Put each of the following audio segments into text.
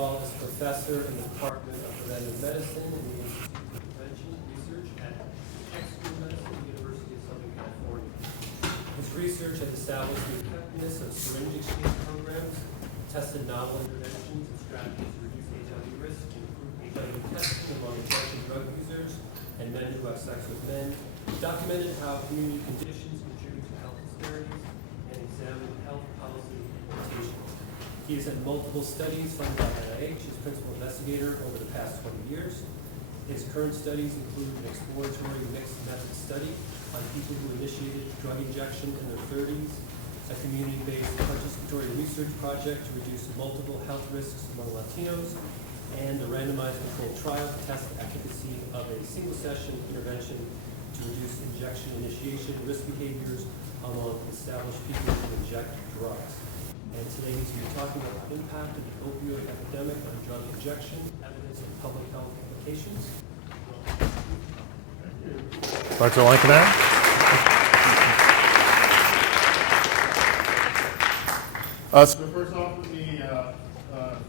Bluthenthal is professor in the Department of Preventive Medicine and the Institute for Prevention Research at Keck School of Medicine at the University of Southern California. His research has established the effectiveness of syringe exchange programs, tested novel interventions and strategies to reduce HIV risk, improve HIV testing among injection drug users and men who have sex with men, documented how community conditions contribute to health disparities, and examined health policy implementation. He has had multiple studies funded by NIH as principal investigator over the past 20 years. His current studies include an exploratory mixed method study on people who initiated drug injection in their 30s, a community-based participatory research project to reduce multiple health risks among Latinos, and a randomized controlled trial to test the efficacy of a single-session intervention to reduce injection initiation risk behaviors among established people who inject drugs. And today he's going to be talking about the impact of the opioid epidemic on drug injection, evidence of public health implications. Dr. Lankenau. So first off, let me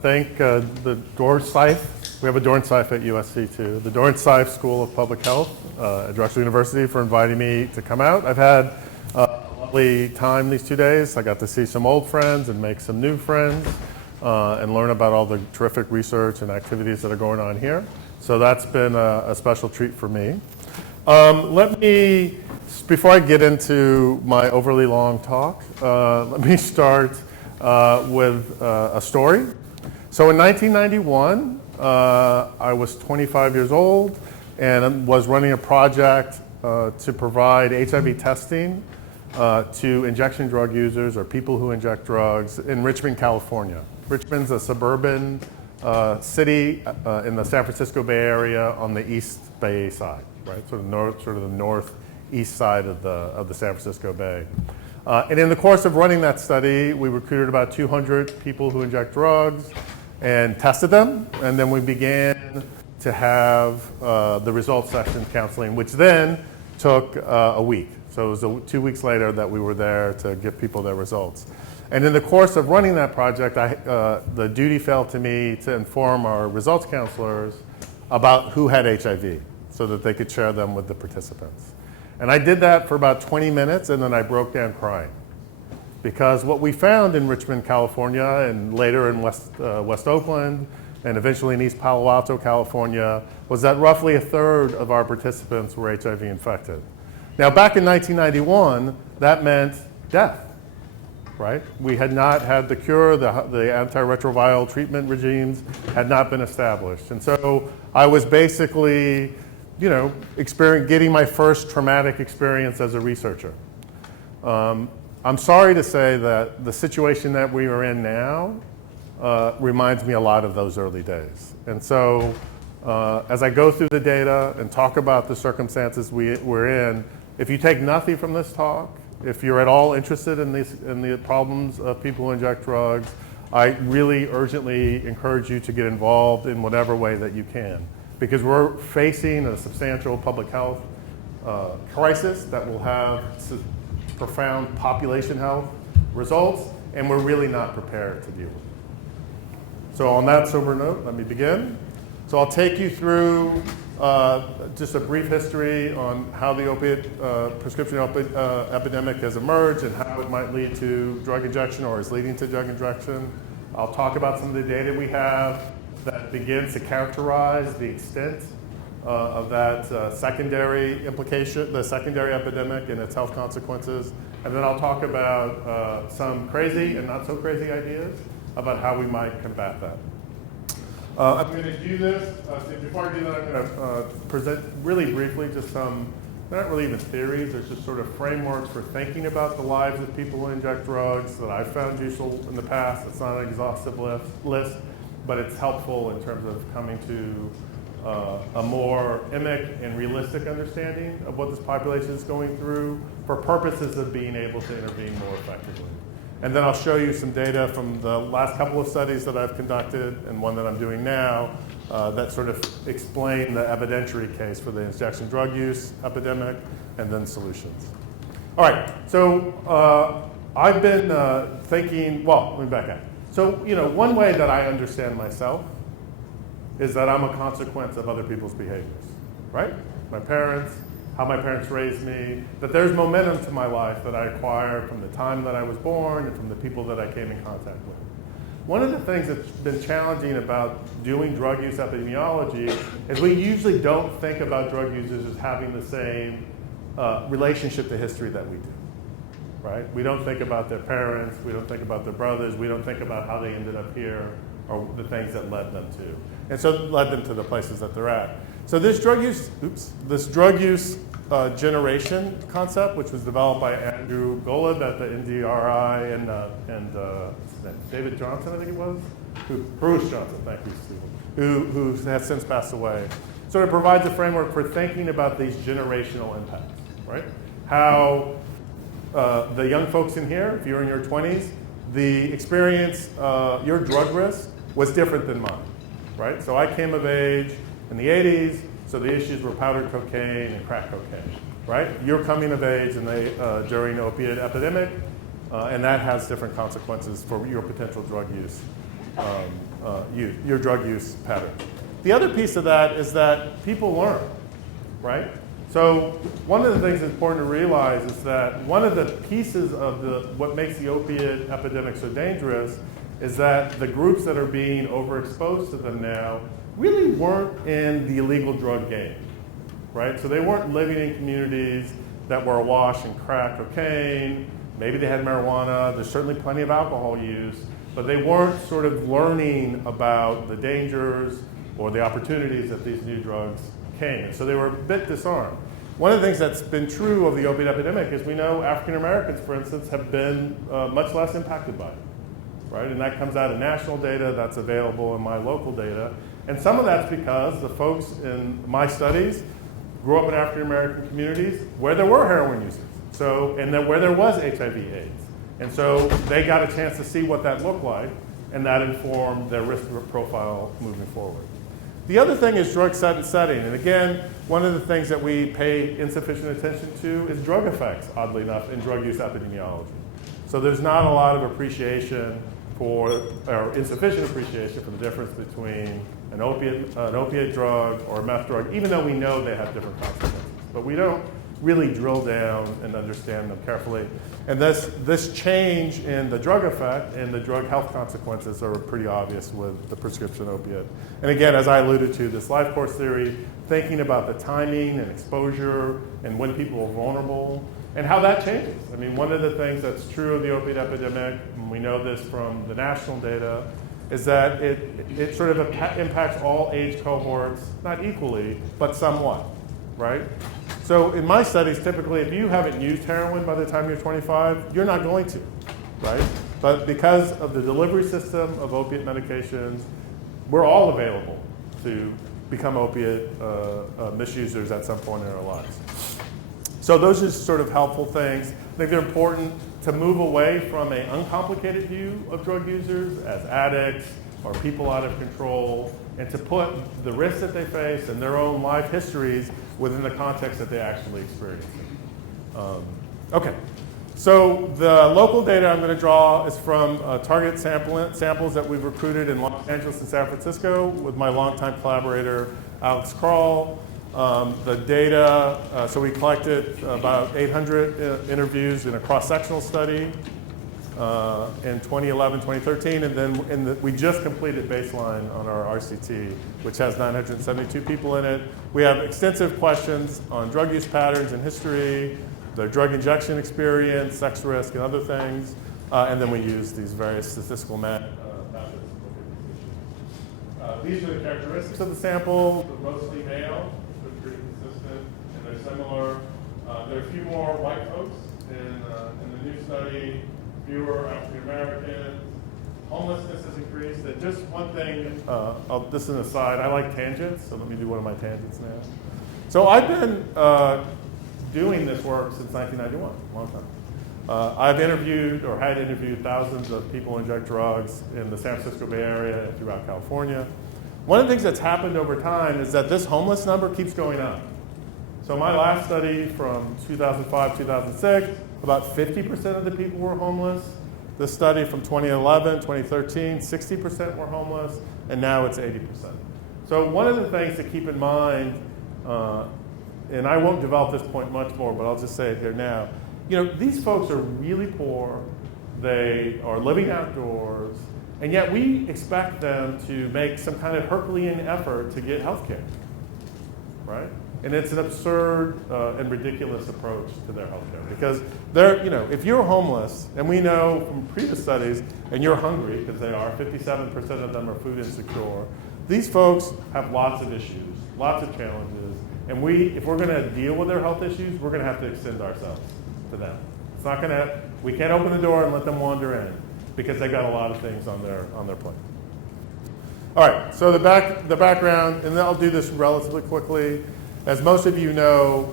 thank the Dornsife. We have a Dornsife at USC too. The Dornsife School of Public Health at Drexel University for inviting me to come out. I've had a lovely time these 2 days. I got to see some old friends and make some new friends and learn about all the terrific research and activities that are going on here. So that's been a special treat for me. Before I get into my overly long talk, let me start with a story. So in 1991, I was 25 years old and was running a project to provide HIV testing to injection drug users or people who inject drugs in Richmond, California. Richmond's a suburban city in the San Francisco Bay Area on the East Bay side, right? Sort of the northeast side of the San Francisco Bay. And in the course of running that study, we recruited about 200 people who inject drugs and tested them, and then we began to have the results session counseling, which then took a week. So it was 2 weeks later that we were there to give people their results. And in the course of running that project, the duty fell to me to inform our results counselors about who had HIV so that they could share them with the participants. And I did that for about 20 minutes, and then I broke down crying. Because what we found in Richmond, California, and later in West Oakland, and eventually in East Palo Alto, California, was that roughly a third of our participants were HIV infected. Now, back in 1991, that meant death, right? We had not had the cure, the antiretroviral treatment regimes had not been established. And so I was basically, getting my first traumatic experience as a researcher. I'm sorry to say that the situation that we are in now reminds me a lot of those early days. And so as I go through the data and talk about the circumstances we're in, if you take nothing from this talk, if you're at all interested in the problems of people who inject drugs, I really urgently encourage you to get involved in whatever way that you can. Because we're facing a substantial public health crisis that will have profound population health results, and we're really not prepared to deal with it. So on that sober note, let me begin. So I'll take you through just a brief history on how the prescription opiate epidemic has emerged and how it might lead to drug injection or is leading to drug injection. I'll talk about some of the data we have that begins to characterize the extent of that secondary implication, the secondary epidemic and its health consequences. And then I'll talk about some crazy and not so crazy ideas about how we might combat that. I'm going to do this. Before I do that, I'm going to present really briefly just some, not really even theories, there's just sort of frameworks for thinking about the lives of people who inject drugs that I've found useful in the past. It's not an exhaustive list, but it's helpful in terms of coming to a more emic and realistic understanding of what this population is going through for purposes of being able to intervene more effectively. And then I'll show you some data from the last couple of studies that I've conducted and one that I'm doing now that sort of explain the evidentiary case for the injection drug use epidemic and then solutions. All right, so I've been thinking, well, let me back up. So, one way that I understand myself is that I'm a consequence of other people's behaviors, right? My parents, how my parents raised me, that there's momentum to my life that I acquired from the time that I was born and from the people that I came in contact with. One of the things that's been challenging about doing drug use epidemiology is we usually don't think about drug users as having the same relationship to history that we do, right? We don't think about their parents, we don't think about their brothers, we don't think about how they ended up here or the things that led them to. And so led them to the places that they're at. So this drug use generation concept, which was developed by Andrew Golub at the NDRI and David Johnson, I think it was, Bruce Johnson, thank you, Stephen, who has since passed away, sort of provides a framework for thinking about these generational impacts, right? How the young folks in here, if you're in your 20s, the experience, your drug risk was different than mine, right? So I came of age in the 80s, so the issues were powdered cocaine and crack cocaine, right? You're coming of age during opiate epidemic, and that has different consequences for your potential drug use, your drug use pattern. The other piece of that is that people learn, right? So one of the things that's important to realize is that one of the pieces of what makes the opiate epidemic so dangerous is that the groups that are being overexposed to them now really weren't in the illegal drug game, right? So they weren't living in communities that were awash in crack cocaine. Maybe they had marijuana. There's certainly plenty of alcohol use, but they weren't sort of learning about the dangers or the opportunities that these new drugs came. And so they were a bit disarmed. One of the things that's been true of the opiate epidemic is we know African Americans, for instance, have been much less impacted by it, right? And that comes out of national data that's available in my local data. And some of that's because the folks in my studies grew up in African American communities where there were heroin users, and then where there was HIV/AIDS. And so they got a chance to see what that looked like, and that informed their risk profile moving forward. The other thing is drug setting. And again, one of the things that we pay insufficient attention to is drug effects, oddly enough, in drug use epidemiology. So there's not a lot of appreciation or insufficient appreciation for the difference between an opiate drug or a meth drug, even though we know they have different consequences. But we don't really drill down and understand them carefully. And this change in the drug effect and the drug health consequences are pretty obvious with the prescription opiate. And again, as I alluded to, this life course theory, thinking about the timing and exposure and when people are vulnerable and how that changes. I mean, one of the things that's true of the opiate epidemic, and we know this from the national data, is that it sort of impacts all age cohorts, not equally, but somewhat, right? So in my studies, typically, if you haven't used heroin by the time you're 25, you're not going to, right? But because of the delivery system of opiate medications, we're all available to become opiate misusers at some point in our lives. So those are sort of helpful things. I think they're important to move away from an uncomplicated view of drug users as addicts or people out of control, and to put the risks that they face and their own life histories within the context that they actually experience. Okay, so the local data I'm going to draw is from target samples that we've recruited in Los Angeles and San Francisco with my longtime collaborator, Alex Kroll. The data, so we collected about 800 interviews in a cross-sectional study in 2011, 2013, and then we just completed baseline on our RCT, which has 972 people in it. We have extensive questions on drug use patterns and history, their drug injection experience, sex risk, and other things, and then we use these various statistical methods. These are the characteristics of the sample. They're mostly male, they're pretty consistent, and they're similar. There are a few more white folks in the new study, fewer African Americans. Homelessness has increased. And just one thing, this is an aside, I like tangents, so let me do one of my tangents now. So I've been doing this work since 1991, a long time. I've interviewed or had interviewed thousands of people who inject drugs in the San Francisco Bay Area and throughout California. One of the things that's happened over time is that this homeless number keeps going up. So my last study from 2005, 2006, about 50% of the people were homeless. this study from 2011, 2013, 60% were homeless, and now it's 80%. So one of the things to keep in mind, and I won't develop this point much more, but I'll just say it here now. These folks are really poor. They are living outdoors, and yet we expect them to make some kind of Herculean effort to get health care, right? And it's an absurd and ridiculous approach to their health care because if you're homeless, and we know from previous studies, and you're hungry, because they are, 57% of them are food insecure, these folks have lots of issues, lots of challenges, and if we're gonna deal with their health issues, we're gonna have to extend ourselves to them. It's not gonna, we can't open the door and let them wander in because they've got a lot of things on their plate. All right, so the background, and then I'll do this relatively quickly. As most of you know,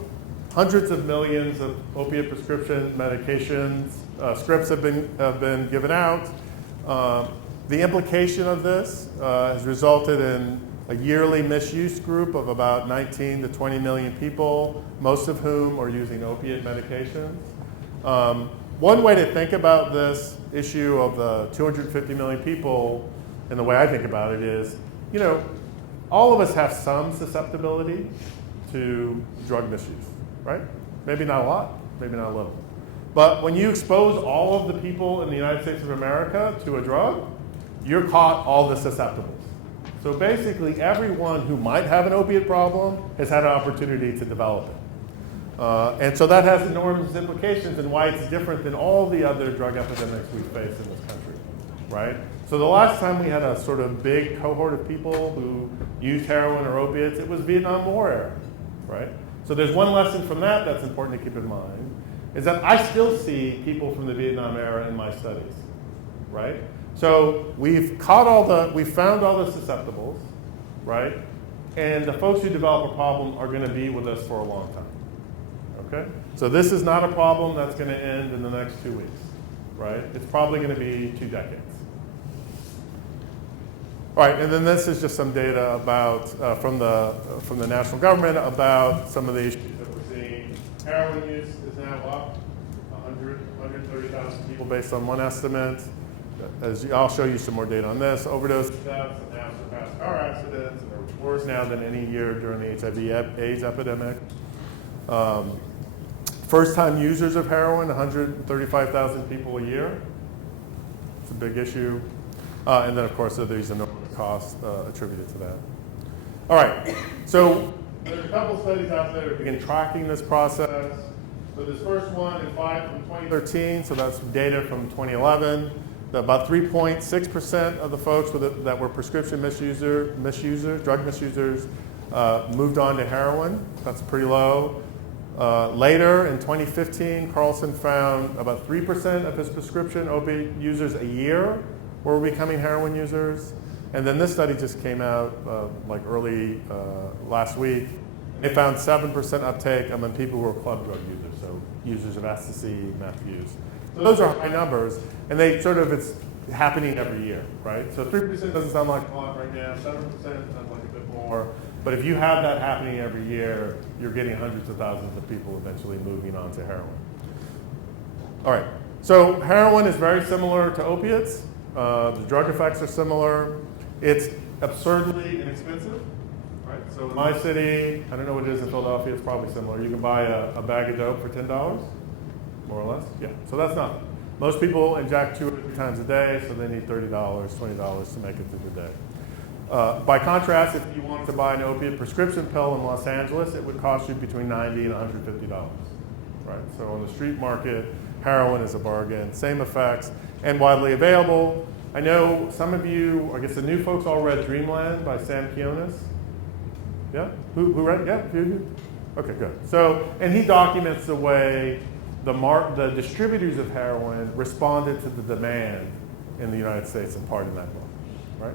hundreds of millions of opiate prescription medications, scripts have been given out. The implication of this has resulted in a yearly misuse group of about 19 to 20 million people, most of whom are using opiate medications. One way to think about this issue of the 250 million people, and the way I think about it is, all of us have some susceptibility to drug misuse, right? Maybe not a lot, maybe not a little. But when you expose all of the people in the United States of America to a drug, you're caught all the susceptibles. So basically, everyone who might have an opiate problem has had an opportunity to develop it. And so that has enormous implications and why it's different than all the other drug epidemics we face in this country, right? So the last time we had a sort of big cohort of people who used heroin or opiates, it was Vietnam War era, right? So there's one lesson from that that's important to keep in mind, is that I still see people from the Vietnam era in my studies, right? So we've found all the susceptibles, right? And the folks who develop a problem are going to be with us for a long time. Okay? So this is not a problem that's going to end in the next 2 weeks, right? It's probably going to be 2 decades. All right, and then this is just some data about from the national government about some of the issues that we're seeing. Heroin use is now up 130,000 people based on one estimate. I'll show you some more data on this. Overdose deaths have now surpassed car accidents, and they're worse now than any year during the HIV/AIDS epidemic. First-time users of heroin, 135,000 people a year. It's a big issue. And then, of course, there's enormous costs attributed to that. All right, so there's a couple studies out there that begin tracking this process. So this first one is from 2013, so that's data from 2011. About 3.6% of the folks that were prescription drug misusers, moved on to heroin. That's pretty low. Later, in 2015, Carlson found about 3% of his prescription opiate users a year were becoming heroin users. And then this study just came out like early last week. They found 7% uptake among people who were club drug users, so users of ecstasy, meth use. So those are high numbers, and it's happening every year, right? So 3% doesn't sound like a lot right now, 7% sounds like a bit more. But if you have that happening every year, you're getting hundreds of thousands of people eventually moving on to heroin. All right, so heroin is very similar to opiates. The drug effects are similar. It's absurdly inexpensive, right? So in my city, I don't know what it is in Philadelphia, it's probably similar. You can buy a bag of dope for $10, more or less. Yeah, so that's nothing. Most people inject 2 or 3 times a day, so they need $30, $20 to make it through the day. By contrast, if you wanted to buy an opiate prescription pill in Los Angeles, it would cost you between $90 and $150, right? So on the street market, heroin is a bargain, same effects, and widely available. I know some of you, I guess the new folks all read Dreamland by Sam Kionis. Yeah? Who read it? Yeah? Okay, good. So, and he documents the way the distributors of heroin responded to the demand in the United States in part in that book. Right?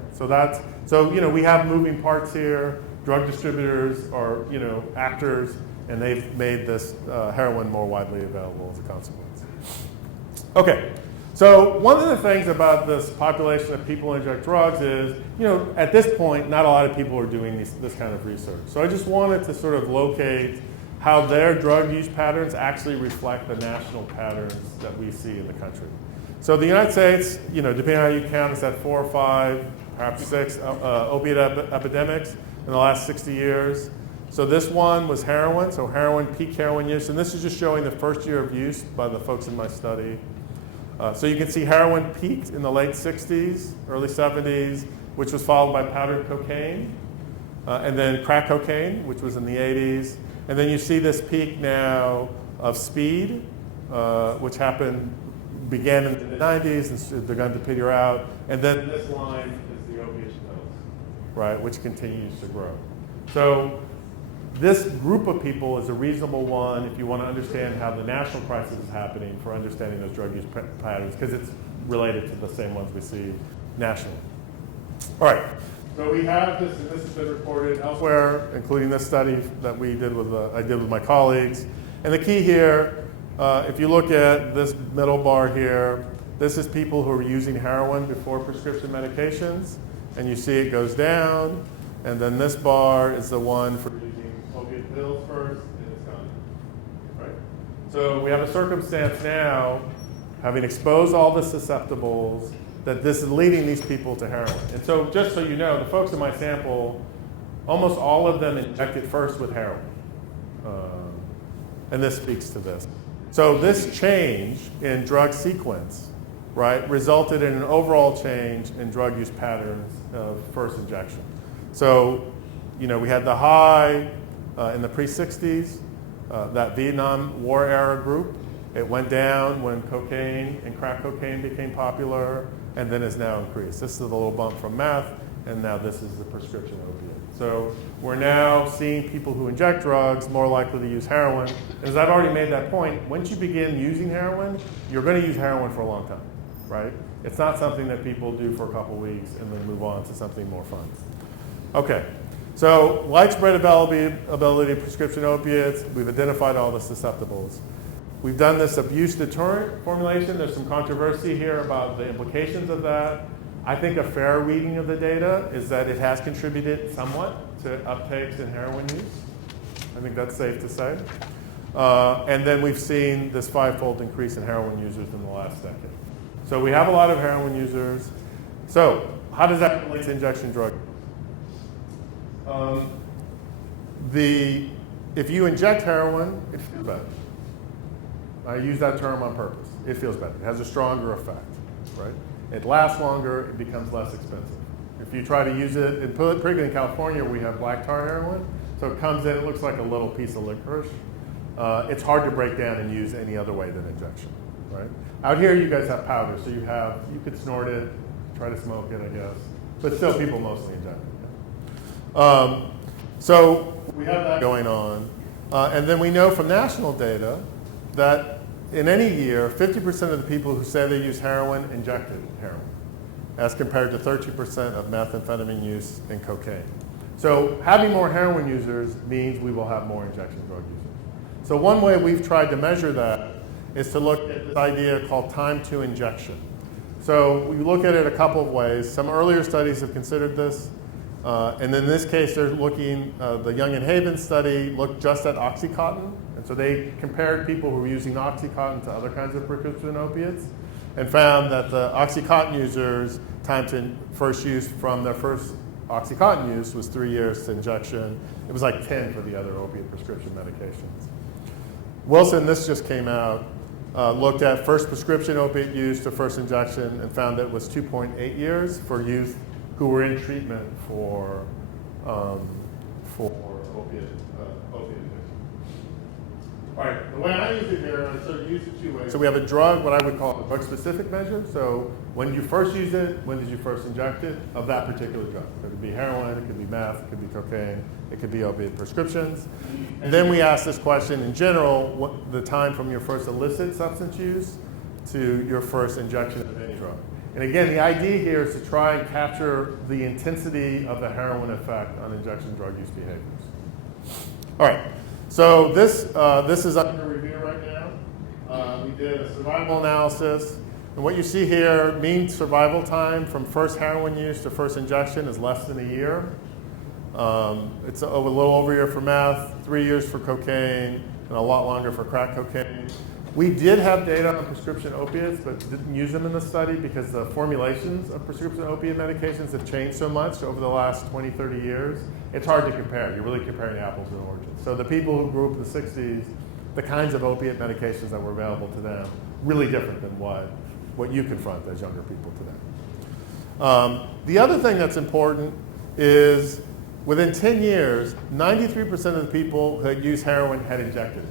So we have moving parts here. Drug distributors are, actors, and they've made this heroin more widely available as a consequence. Okay, so one of the things about this population of people who inject drugs is, at this point, not a lot of people are doing this kind of research. So I just wanted to sort of locate how their drug use patterns actually reflect the national patterns that we see in the country. So the United States, depending on how you count, it's at 4 or 5, perhaps 6 opiate epidemics in the last 60 years. So this one was heroin, so heroin, peak heroin use, and this is just showing the first year of use by the folks in my study. So you can see heroin peaked in the late 60s, early 70s, which was followed by powdered cocaine, and then crack cocaine, which was in the 80s. And then you see this peak now of speed, which began in the 90s and it's begun to peter out. And then this line is the opiate pills, right, which continues to grow. So this group of people is a reasonable one if you want to understand how the national crisis is happening for understanding those drug use patterns, because it's related to the same ones we see nationally. All right, so we have this, and this has been reported elsewhere, including this study that I did with my colleagues. And the key here, if you look at this middle bar here, this is people who are using heroin before prescription medications, and you see it goes down, and then this bar is the one for using opiate pills first, and it's gone, right? So we have a circumstance now, having exposed all the susceptibles, that this is leading these people to heroin. And so just so you know, the folks in my sample, almost all of them injected first with heroin. And this speaks to this. So this change in drug sequence, right, resulted in an overall change in drug use patterns of first injection. So, we had the high in the pre-60s, that Vietnam War era group. It went down when cocaine and crack cocaine became popular, and then has now increased. This is a little bump from meth, and now this is the prescription opiate. So we're now seeing people who inject drugs more likely to use heroin. And as I've already made that point, once you begin using heroin, you're going to use heroin for a long time, right? It's not something that people do for a couple weeks and then move on to something more fun. Okay, so widespread availability of prescription opiates. We've identified all the susceptibles. We've done this abuse deterrent formulation. There's some controversy here about the implications of that. I think a fair reading of the data is that it has contributed somewhat to uptakes in heroin use. I think that's safe to say. And then we've seen this 5-fold increase in heroin users in the last decade. So we have a lot of heroin users. So how does that relate to injection drug? If you inject heroin, it feels better. I use that term on purpose. It feels better. It has a stronger effect, right? It lasts longer. It becomes less expensive. If you try to use it, particularly in California, we have black tar heroin. So it comes in, it looks like a little piece of licorice. It's hard to break down and use any other way than injection, right? Out here, you guys have powder, so you could snort it, try to smoke it, I guess. But still, people mostly inject it. So we have that going on. And then we know from national data that in any year, 50% of the people who say they use heroin injected heroin, as compared to 13% of methamphetamine use and cocaine. So having more heroin users means we will have more injection drug users. So one way we've tried to measure that is to look at this idea called time to injection. So we look at it a couple of ways. Some earlier studies have considered this. And in this case, they're looking, the Young and Haven study looked just at OxyContin. And so they compared people who were using OxyContin to other kinds of prescription opiates and found that the OxyContin users' time to first use from their first OxyContin use was 3 years to injection. It was like 10 for the other opiate prescription medications. Wilson, this just came out, looked at first prescription opiate use to first injection and found that it was 2.8 years for youth who were in treatment for opiate addiction. All right, the way I use it here, I sort of use it 2 ways. So we have a drug, what I would call a drug-specific measure. So when did you first use it? When did you first inject it? Of that particular drug. It could be heroin, it could be meth, it could be cocaine, it could be opiate prescriptions. And then we ask this question in general, what the time from your first illicit substance use to your first injection of any drug. And again, the idea here is to try and capture the intensity of the heroin effect on injection drug use behaviors. All right, so this is under review right now. We did a survival analysis. And what you see here, mean survival time from first heroin use to first injection is less than a year. It's a little over a year for meth, 3 years for cocaine, and a lot longer for crack cocaine. We did have data on prescription opiates, but didn't use them in the study because the formulations of prescription opiate medications have changed so much over the last 20, 30 years. It's hard to compare. You're really comparing apples and oranges. So the people who grew up in the 60s, the kinds of opiate medications that were available to them, really different than what you confront as younger people today. The other thing that's important is within 10 years, 93% of the people who had used heroin had injected it.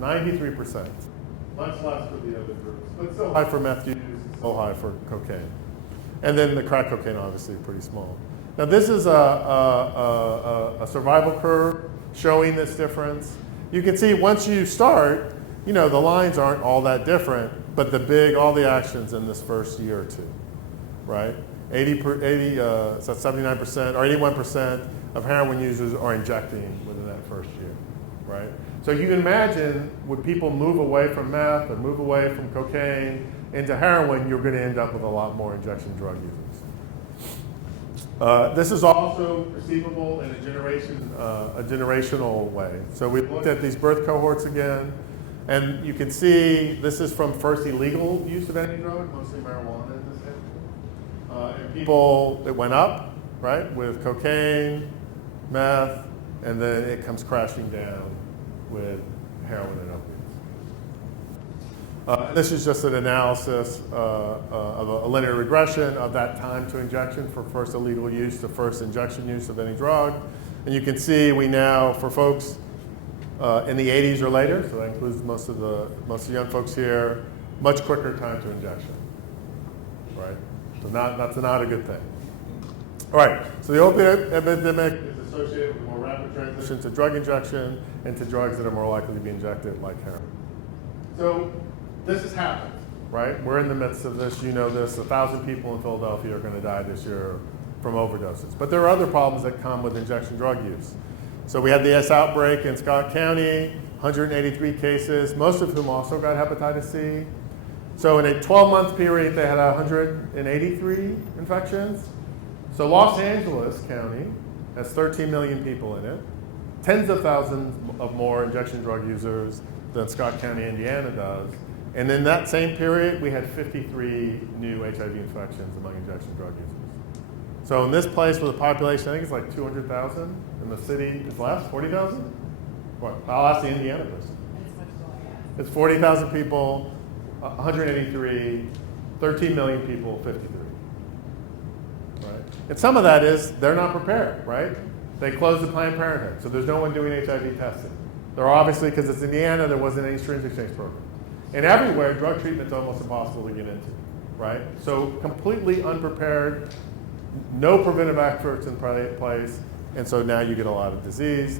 93%. Much less for the other groups, but still high for meth use, still high for cocaine. And then the crack cocaine, obviously, pretty small. Now this is a survival curve showing this difference. You can see once you start, the lines aren't all that different, but all the actions in this first year or two, right? 79% or 81% of heroin users are injecting within that first year, right? So you can imagine when people move away from meth or move away from cocaine into heroin, you're going to end up with a lot more injection drug users. This is also perceivable in a generational way. So we looked at these birth cohorts again, and you can see this is from first illegal use of any drug, mostly marijuana in this sample. And people, it went up, right, with cocaine, meth, and then it comes crashing down with heroin and opiates. This is just an analysis of a linear regression of that time to injection for first illegal use to first injection use of any drug. And you can see we now, for folks in the 80s or later, so that includes most of the young folks here, much quicker time to injection, right? So that's not a good thing. All right, so the opiate epidemic is associated with more rapid transition to drug injection and to drugs that are more likely to be injected, like heroin. So this has happened, right? We're in the midst of this. You know this. 1,000 people in Philadelphia are going to die this year from overdoses. But there are other problems that come with injection drug use. So we had the outbreak in Scott County, 183 cases, most of whom also got hepatitis C. So in a 12-month period, they had 183 infections. So Los Angeles County has 13 million people in it, tens of thousands of more injection drug users than Scott County, Indiana does. And in that same period, we had 53 new HIV infections among injection drug users. So in this place with a population, I think it's like 200,000, in the city it's less, 40,000? What? I'll ask the Indiana person. It's 40,000 people, 183, 13 million people, 53. Right? And some of that is they're not prepared, right? They closed the Planned Parenthood, so there's no one doing HIV testing. There are obviously, because it's Indiana, there wasn't any syringe exchange program. And everywhere, drug treatment's almost impossible to get into, right? So completely unprepared, no preventive efforts in place, and so now you get a lot of disease.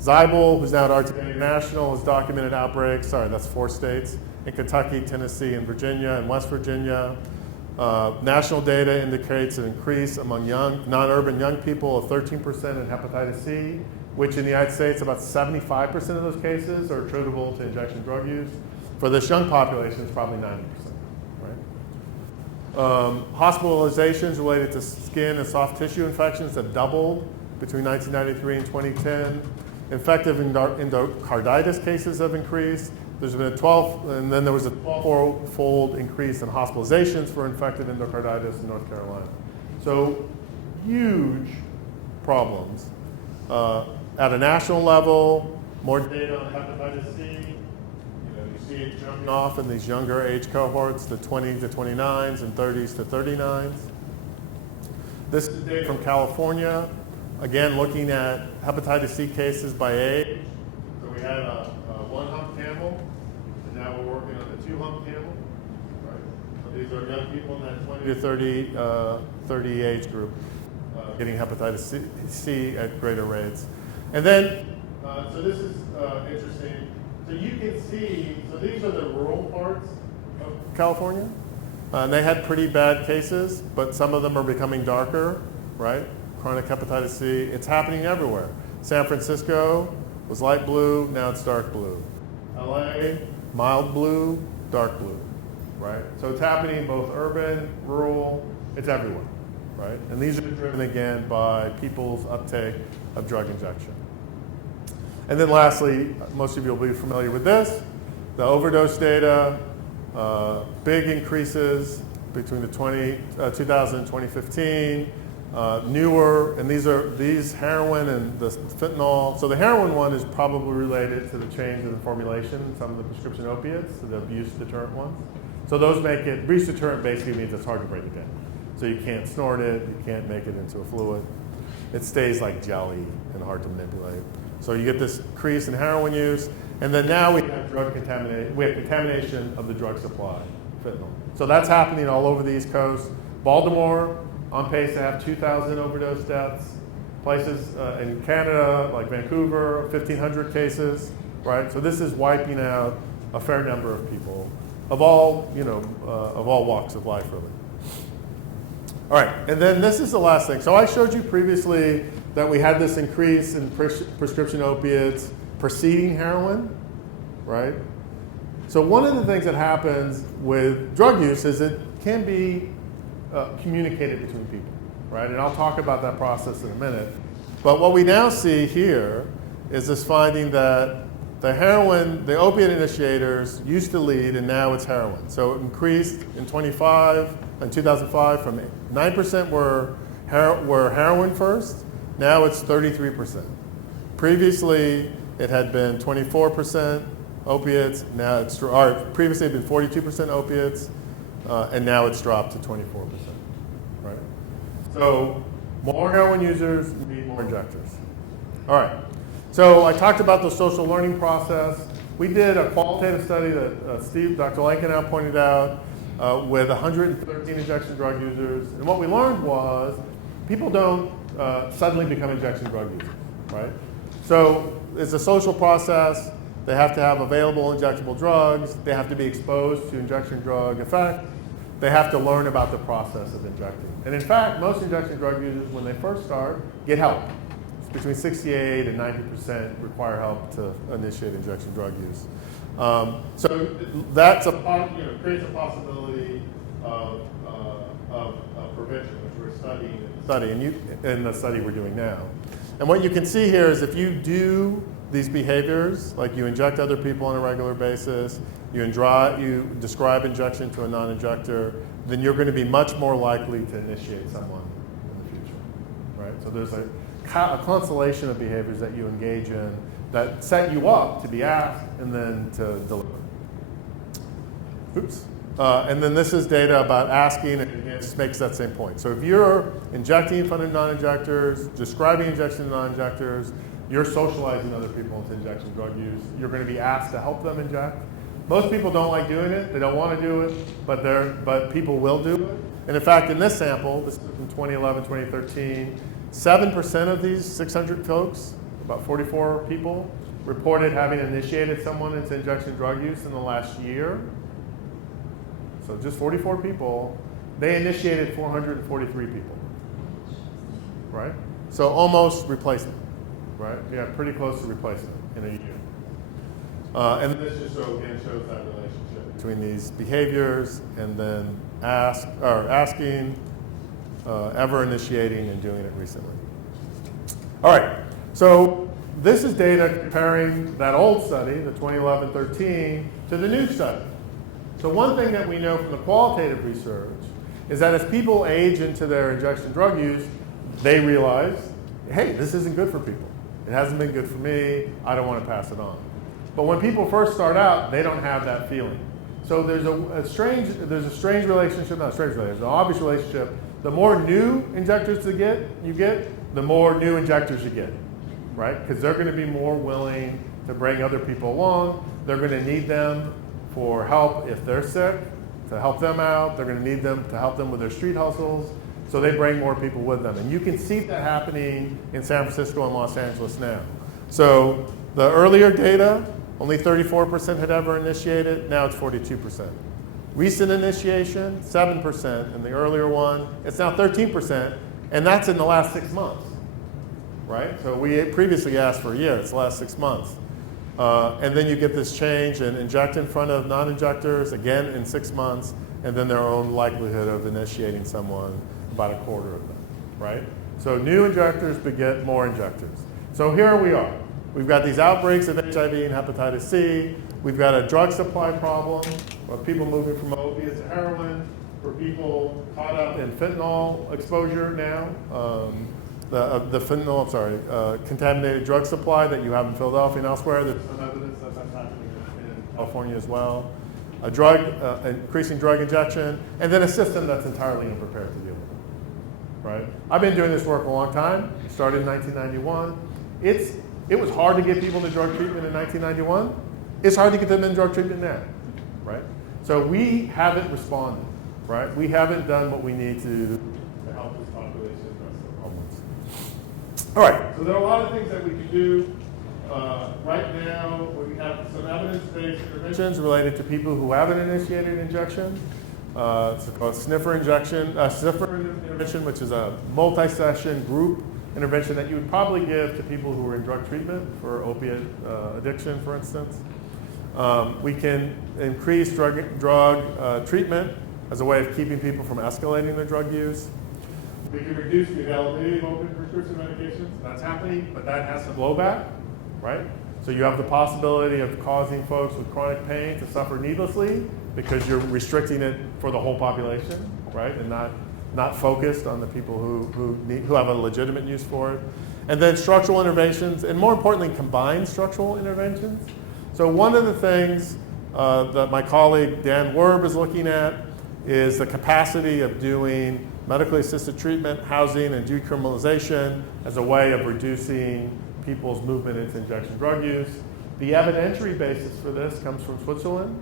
Zybel, who's now at RTA International, has documented outbreaks, that's 4 states, in Kentucky, Tennessee, and Virginia, and West Virginia. National data indicates an increase among non-urban young people of 13% in hepatitis C, which in the United States, about 75% of those cases are attributable to injection drug use. For this young population, it's probably 90%, right? Hospitalizations related to skin and soft tissue infections have doubled between 1993 and 2010. Infective endocarditis cases have increased. There's been and then there was a 12-fold increase in hospitalizations for infected endocarditis in North Carolina. So huge problems. At a national level, more data on hepatitis C. You see it jumping off in these younger age cohorts, the 20 to 29s and 30s to 39s. This is data from California, again looking at hepatitis C cases by age. So we had a one-hump camel, and now we're working on the two-hump camel. Right? So these are young people in that 20 to 30 age group getting hepatitis C at greater rates. And then, so this is interesting. So you can see, so these are the rural parts of California. And they had pretty bad cases, but some of them are becoming darker, right? Chronic hepatitis C. It's happening everywhere. San Francisco was light blue, now it's dark blue. LA, mild blue, dark blue, right? So it's happening both urban, rural, it's everywhere, right? And these are driven again by people's uptake of drug injection. And then lastly, most of you will be familiar with this, the overdose data, big increases between the 2000 and 2015. Newer, and these heroin and the fentanyl. So the heroin one is probably related to the change in the formulation in some of the prescription opiates, so the abuse deterrent ones. So those make it, abuse deterrent basically means it's hard to break it down. So you can't snort it, you can't make it into a fluid. It stays like jelly and hard to manipulate. So you get this increase in heroin use, and then now we have contamination of the drug supply, fentanyl. So that's happening all over the East Coast. Baltimore, on pace to have 2,000 overdose deaths. Places in Canada, like Vancouver, 1,500 cases, right? So this is wiping out a fair number of people of all, of all walks of life, really. All right, and then this is the last thing. So I showed you previously that we had this increase in prescription opiates preceding heroin, right? So one of the things that happens with drug use is it can be communicated between people, right? And I'll talk about that process in a minute. But what we now see here is this finding that the heroin, the opiate initiators used to lead, and now it's heroin. So it increased in 2005 from 9% were heroin first. Now it's 33%. Previously, it had been 24% opiates. Now it's, or previously it had been 42% opiates, and now it's dropped to 24%. Right? So more heroin users need more injectors. All right. So I talked about the social learning process. We did a qualitative study that Dr. Lankenau pointed out with 113 injection drug users. And what we learned was people don't suddenly become injection drug users, right? So it's a social process. They have to have available injectable drugs. They have to be exposed to injection drug effect. They have to learn about the process of injecting. And in fact, most injection drug users, when they first start, get help. Between 68 and 90% require help to initiate injection drug use. So that's creates a possibility of prevention, which we're studying in the study we're doing now. And what you can see here is if you do these behaviors, like you inject other people on a regular basis, you describe injection to a non-injector, then you're going to be much more likely to initiate someone in the future, right? So there's a constellation of behaviors that you engage in that set you up to be asked and then to deliver. Oops. And then this is data about asking, and it just makes that same point. So if you're injecting in front of non-injectors, describing injection to non-injectors, you're socializing other people into injection drug use. You're going to be asked to help them inject. Most people don't like doing it. They don't want to do it, but people will do it. And in fact, in this sample, this is from 2011, 2013, 7% of these 600 folks, about 44 people, reported having initiated someone into injection drug use in the last year. So just 44 people, they initiated 443 people, right? So almost replacement, right? Yeah, pretty close to replacement in a year. And this just again shows that relationship between these behaviors and then asking, ever initiating, and doing it recently. All right, so this is data comparing that old study, the 2011-13, to the new study. So one thing that we know from the qualitative research is that as people age into their injection drug use, they realize, hey, this isn't good for people. It hasn't been good for me. I don't want to pass it on. But when people first start out, they don't have that feeling. So there's a strange relationship, not a strange relationship, there's an obvious relationship. The more new injectors you get, the more new injectors you get, right? Because they're going to be more willing to bring other people along. They're going to need them for help if they're sick, to help them out. They're going to need them to help them with their street hustles. So they bring more people with them. And you can see that happening in San Francisco and Los Angeles now. So the earlier data, only 34% had ever initiated. Now it's 42%. Recent initiation, 7% in the earlier one. It's now 13%, and that's in the last 6 months, right? So we previously asked for a year. It's the last 6 months. And then you get this change and inject in front of non-injectors, again in 6 months, and then their own likelihood of initiating someone, about a quarter of them, right? So new injectors beget more injectors. So here we are. We've got these outbreaks of HIV and hepatitis C. We've got a drug supply problem of people moving from opiates to heroin, for people caught up in fentanyl exposure now. The fentanyl, I'm sorry, contaminated drug supply that you have in Philadelphia and elsewhere. There's some evidence that that's happening in California as well. Increasing drug injection, and then a system that's entirely unprepared to deal with it, right? I've been doing this work a long time. It started in 1991. It was hard to get people into drug treatment in 1991. It's hard to get them in drug treatment now, right? So we haven't responded, right? We haven't done what we need to help this population address the problems. All right, so there are a lot of things that we can do. Right now, we have some evidence-based interventions related to people who haven't initiated injection. It's called sniffer intervention, which is a multi-session group intervention that you would probably give to people who are in drug treatment for opiate addiction, for instance. We can increase drug treatment as a way of keeping people from escalating their drug use. We can reduce the availability of opiate prescription medications. That's happening, but that has some blowback, right? So you have the possibility of causing folks with chronic pain to suffer needlessly because you're restricting it for the whole population, right? And not focused on the people who have a legitimate use for it. And then structural interventions, and more importantly, combined structural interventions. So one of the things that my colleague Dan Werb is looking at is the capacity of doing medically assisted treatment, housing, and decriminalization as a way of reducing people's movement into injection drug use. The evidentiary basis for this comes from Switzerland.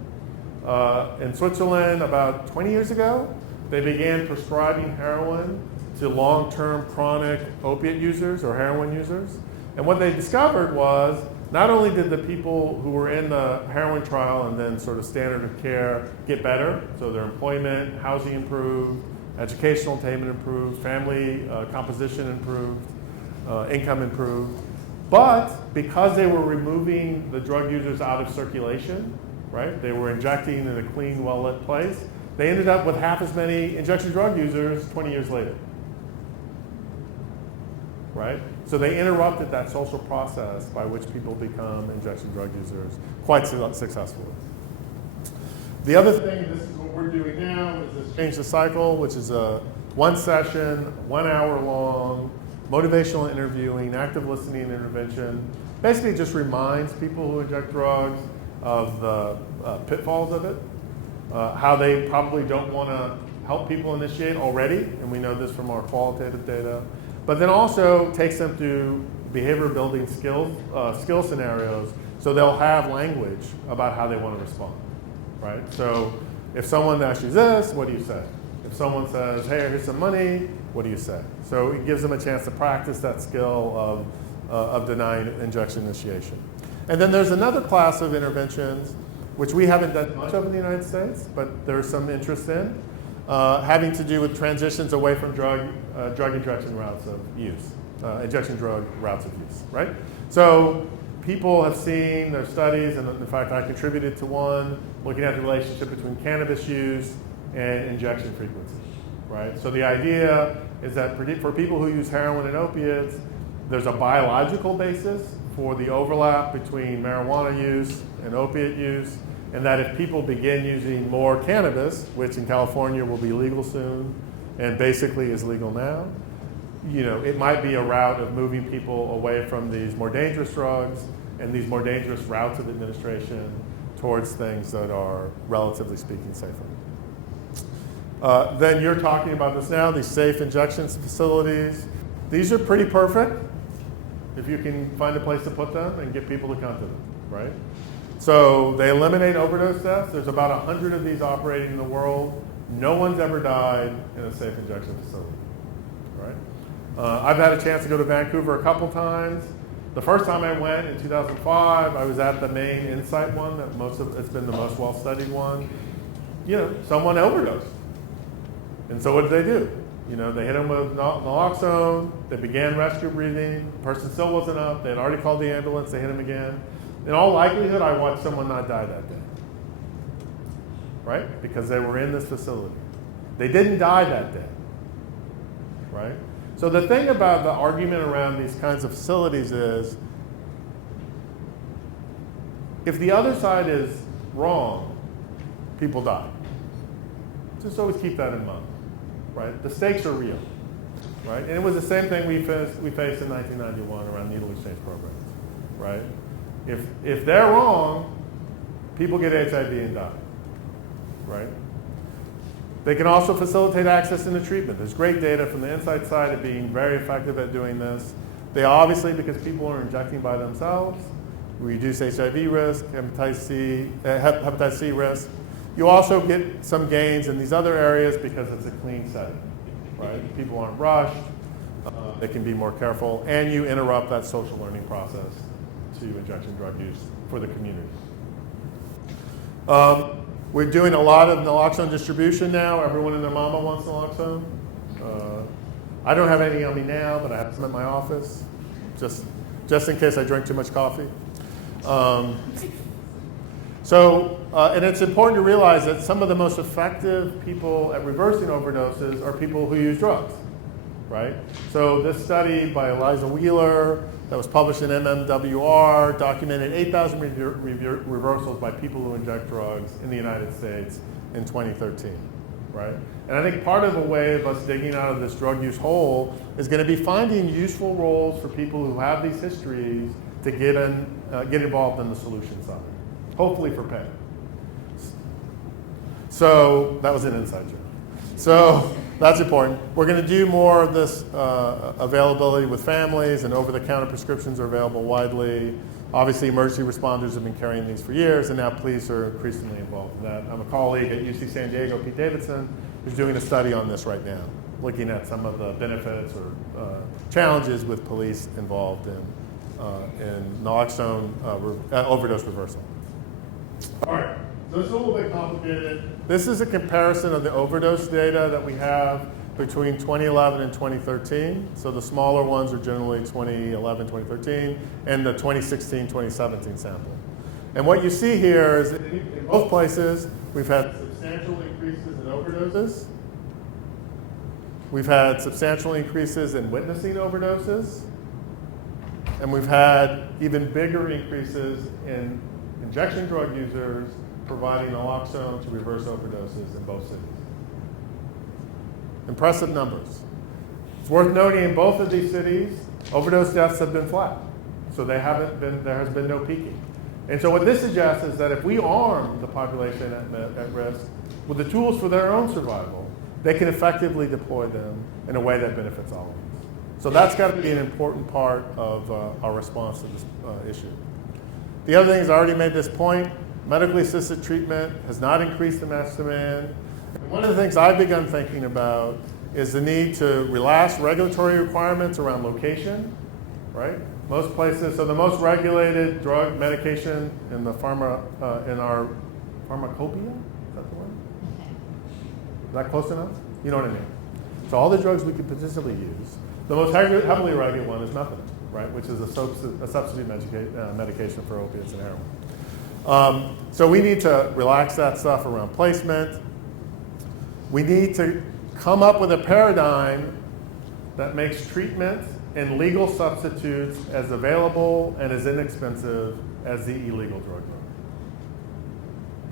In Switzerland, about 20 years ago, they began prescribing heroin to long-term chronic opiate users or heroin users. And what they discovered was not only did the people who were in the heroin trial and then sort of standard of care get better, so their employment, housing improved, educational attainment improved, family composition improved, income improved, but because they were removing the drug users out of circulation, right? They were injecting in a clean, well-lit place. They ended up with half as many injection drug users 20 years later, right? So they interrupted that social process by which people become injection drug users quite successfully. The other thing, this is what we're doing now, is this Change the Cycle, which is a one session, 1 hour long, motivational interviewing, active listening intervention. Basically just reminds people who inject drugs of the pitfalls of it, how they probably don't want to help people initiate already, and we know this from our qualitative data, but then also takes them through behavior building skill scenarios so they'll have language about how they want to respond, right? So if someone asks you this, what do you say? If someone says, hey, here's some money, what do you say? So it gives them a chance to practice that skill of denying injection initiation. And then there's another class of interventions, which we haven't done much of in the United States, but there's some interest in, having to do with transitions away from drug injection routes of use, injection drug routes of use, right? So people have seen their studies, and in fact I contributed to one, looking at the relationship between cannabis use and injection frequency, right? So the idea is that for people who use heroin and opiates, there's a biological basis for the overlap between marijuana use and opiate use, and that if people begin using more cannabis, which in California will be legal soon, and basically is legal now, it might be a route of moving people away from these more dangerous drugs and these more dangerous routes of administration towards things that are, relatively speaking, safer. Then you're talking about this now, these safe injection facilities. These are pretty perfect if you can find a place to put them and get people to come to them, right? So they eliminate overdose deaths. There's about 100 of these operating in the world. No one's ever died in a safe injection facility, right? I've had a chance to go to Vancouver a couple times. The first time I went in 2005, I was at the main Insight one, it's been the most well-studied one. Someone overdosed. And so what did they do? They hit them with naloxone, they began rescue breathing, the person still wasn't up, they had already called the ambulance, they hit him again. In all likelihood, I watched someone not die that day, right? Because they were in this facility. They didn't die that day, right? So the thing about the argument around these kinds of facilities is if the other side is wrong, people die. Just always keep that in mind, right? The stakes are real, right? And it was the same thing we faced in 1991 around needle exchange programs, right? If they're wrong, people get HIV and die, right? They can also facilitate access into treatment. There's great data from the inside side of being very effective at doing this. They obviously, because people are injecting by themselves, reduce HIV risk, hepatitis C risk. You also get some gains in these other areas because it's a clean setting, right? People aren't rushed, they can be more careful, and you interrupt that social learning process to injection drug use for the community. We're doing a lot of naloxone distribution now. Everyone and their mama wants naloxone. I don't have any on me now, but I have some at my office, just in case I drink too much coffee. And it's important to realize that some of the most effective people at reversing overdoses are people who use drugs, right? So this study by Eliza Wheeler that was published in MMWR documented 8,000 reversals by people who inject drugs in the United States in 2013, right? And I think part of a way of us digging out of this drug use hole is going to be finding useful roles for people who have these histories to get involved in the solution side, hopefully for pay. So that was an inside joke. So that's important. We're going to do more of this availability with families, and over-the-counter prescriptions are available widely. Obviously, emergency responders have been carrying these for years, and now police are increasingly involved in that. I'm a colleague at UC San Diego, Pete Davidson, who's doing a study on this right now, looking at some of the benefits or challenges with police involved in naloxone overdose reversal. All right. So it's a little bit complicated. This is a comparison of the overdose data that we have between 2011 and 2013. So the smaller ones are generally 2011, 2013, and the 2016, 2017 sample. And what you see here is in both places, we've had substantial increases in overdoses. We've had substantial increases in witnessing overdoses. And we've had even bigger increases in injection drug users providing naloxone to reverse overdoses in both cities. Impressive numbers. It's worth noting in both of these cities, overdose deaths have been flat. So there has been no peaking. And so what this suggests is that if we arm the population at risk with the tools for their own survival, they can effectively deploy them in a way that benefits all of us. So that's got to be an important part of our response to this issue. The other thing is, I already made this point, medically assisted treatment has not increased the mass demand. And one of the things I've begun thinking about is the need to relax regulatory requirements around location, right? Most places, so the most regulated drug medication in the in our pharmacopoeia, is that the word? Is that close enough? You know what I mean? So all the drugs we could potentially use. The most heavily regulated one is methadone, right, which is a substitute medication for opiates and heroin. So we need to relax that stuff around placement. We need to come up with a paradigm that makes treatment and legal substitutes as available and as inexpensive as the illegal drug market.